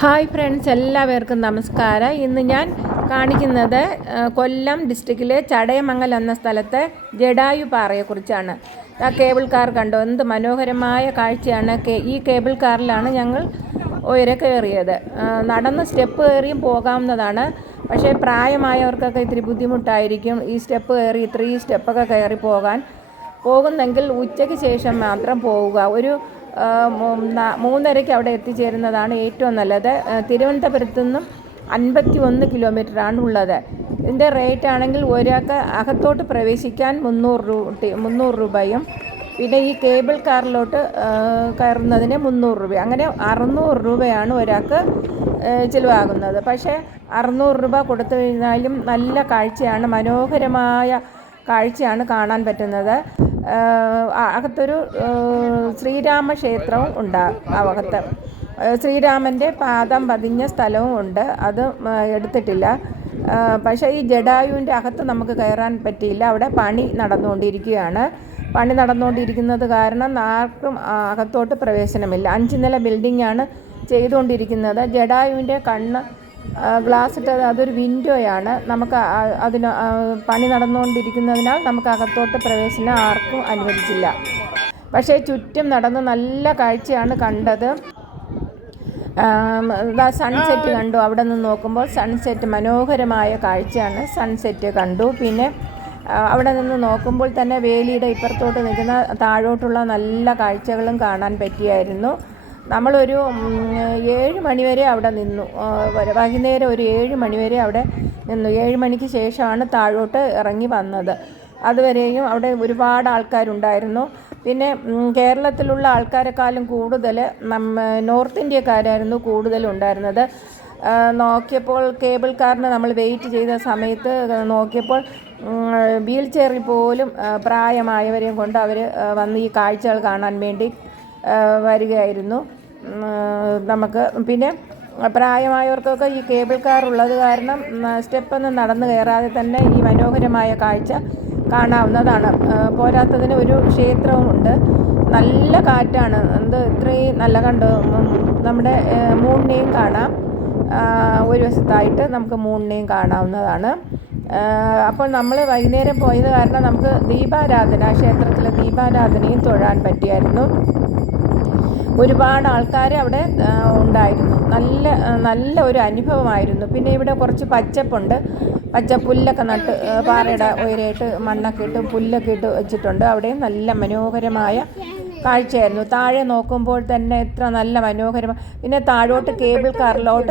Hi friends, എല്ലാവർക്കും നമസ്കാരം. ഇന്ന് ഞാൻ കാണിക്കുന്നത് കൊല്ലം ഡിസ്ട്രിക്റ്റിലെ ചടയമംഗലം എന്ന സ്ഥലത്തെ ജടായു പാറയെക്കുറിച്ചാണ്. ആ കേബിൾ കാർ കണ്ടോ, എന്ത് മനോഹരമായ കാഴ്ചയാണ്. ഈ കേബിൾ കാറിലാണ് ഞങ്ങൾ ഉയരെ കയറിയത്. നടന്ന് സ്റ്റെപ്പ് കയറിയും പോകാവുന്നതാണ്. പക്ഷേ പ്രായമായവർക്കൊക്കെ ഇത്തിരി ബുദ്ധിമുട്ടായിരിക്കും ഈ സ്റ്റെപ്പ് കയറി ഇത്രയും സ്റ്റെപ്പൊക്കെ കയറി പോകുന്നെങ്കിൽ ഉച്ചയ്ക്ക് ശേഷം മാത്രം പോവുക. ഒരു 3:30 അവിടെ എത്തിച്ചേരുന്നതാണ് ഏറ്റവും നല്ലത്. തിരുവനന്തപുരത്തു നിന്നും 51 കിലോമീറ്ററാണ് ഉള്ളത്. ഇതിൻ്റെ റേറ്റ് ആണെങ്കിൽ ഒരാൾക്ക് അകത്തോട്ട് പ്രവേശിക്കാൻ 300 രൂപയും പിന്നെ ഈ കേബിൾ കാറിലോട്ട് കയറുന്നതിന് 300 രൂപ, അങ്ങനെ 600 രൂപയാണ് ഒരാൾക്ക് ചിലവാകുന്നത്. പക്ഷേ 600 രൂപ കൊടുത്തു കഴിഞ്ഞാലും നല്ല കാഴ്ചയാണ്, മനോഹരമായ കാഴ്ചയാണ് കാണാൻ പറ്റുന്നത്. അകത്തൊരു ശ്രീരാമ ക്ഷേത്രവും ഉണ്ട്. അകത്ത് ശ്രീരാമൻ്റെ പാദം പതിഞ്ഞ സ്ഥലവും ഉണ്ട്, അത് എടുത്തിട്ടില്ല. പക്ഷേ ഈ ജടായുവിൻ്റെ അകത്ത് നമുക്ക് കയറാൻ പറ്റിയില്ല. അവിടെ പണി നടന്നുകൊണ്ടിരിക്കുന്നത് കാരണം ആർക്കും അകത്തോട്ട് പ്രവേശനമില്ല. 5 നില ബിൽഡിങ്ങാണ് ചെയ്തുകൊണ്ടിരിക്കുന്നത്. ജടായുവിൻ്റെ കണ്ണ് ഗ്ലാസ് ഇട്ടത് അതൊരു വിൻഡോയാണ്. നമുക്ക് അതിന് പണി നടന്നുകൊണ്ടിരിക്കുന്നതിനാൽ നമുക്ക് അകത്തോട്ട് പ്രവേശനം ആർക്കും അനുവദിച്ചില്ല. പക്ഷേ ചുറ്റും നടന്ന് നല്ല കാഴ്ചയാണ് കണ്ടത്. സൺസെറ്റ് കണ്ടു. അവിടെ നിന്ന് നോക്കുമ്പോൾ സൺസെറ്റ് മനോഹരമായ കാഴ്ചയാണ്. സൺസെറ്റ് കണ്ടു. പിന്നെ അവിടെ നിന്ന് നോക്കുമ്പോൾ തന്നെ വേലിയുടെ ഇപ്പുറത്തോട്ട് നിൽക്കുന്ന താഴോട്ടുള്ള നല്ല കാഴ്ചകളും കാണാൻ പറ്റിയായിരുന്നു. നമ്മളൊരു 7 മണിവരെ അവിടെ നിന്നു. വൈകുന്നേരം ഒരു 7 മണിവരെ അവിടെ നിന്നു. 7 മണിക്ക് ശേഷമാണ് താഴോട്ട് ഇറങ്ങി വന്നത്. അതുവരെയും അവിടെ ഒരുപാട് ആൾക്കാരുണ്ടായിരുന്നു. പിന്നെ കേരളത്തിലുള്ള ആൾക്കാരെക്കാളും കൂടുതൽ നോർത്ത് ഇന്ത്യക്കാരായിരുന്നു കൂടുതലുണ്ടായിരുന്നത്. നോക്കിയപ്പോൾ കേബിൾ കാറിന് നമ്മൾ വെയിറ്റ് ചെയ്ത സമയത്ത് നോക്കിയപ്പോൾ വീൽ ചെയറിൽ പോലും പ്രായമായവരെയും കൊണ്ട് അവർ വന്ന് ഈ കാഴ്ചകൾ കാണാൻ വേണ്ടി വരികയായിരുന്നു. നമുക്ക് പിന്നെ പ്രായമായവർക്കൊക്കെ ഈ കേബിൾ കാർ ഉള്ളത് കാരണം സ്റ്റെപ്പൊന്നും നടന്നു കയറാതെ തന്നെ ഈ മനോഹരമായ കാഴ്ച കാണാവുന്നതാണ്. പോരാത്തതിന് ഒരു ക്ഷേത്രവും ഉണ്ട്. നല്ല കാറ്റാണ്. ഇത്രയും നല്ല കണ്ടു. നമ്മുടെ മൂണിനെയും കാണാം. ഒരു വശത്തായിട്ട് നമുക്ക് മൂണിനെയും കാണാവുന്നതാണ്. അപ്പോൾ നമ്മൾ വൈകുന്നേരം പോയത് കാരണം നമുക്ക് ക്ഷേത്രത്തിലെ ദീപാരാധനയും തൊഴാൻ പറ്റിയായിരുന്നു. ഒരുപാട് ആൾക്കാർ അവിടെ ഉണ്ടായിരുന്നു. നല്ല ഒരു അനുഭവമായിരുന്നു. പിന്നെ ഇവിടെ കുറച്ച് പച്ചപ്പുണ്ട്. പുല്ലൊക്കെ നട്ട് പാറയുടെ ഉയരമായിട്ട് മണ്ണൊക്കെ ഇട്ട് പുല്ലൊക്കെ ഇട്ട് വെച്ചിട്ടുണ്ട്. അവിടെയും നല്ല മനോഹരമായ കാഴ്ചയായിരുന്നു. താഴെ നോക്കുമ്പോൾ തന്നെ എത്ര നല്ല മനോഹരമായ. പിന്നെ താഴോട്ട് കേബിൾ കാറിലോട്ട്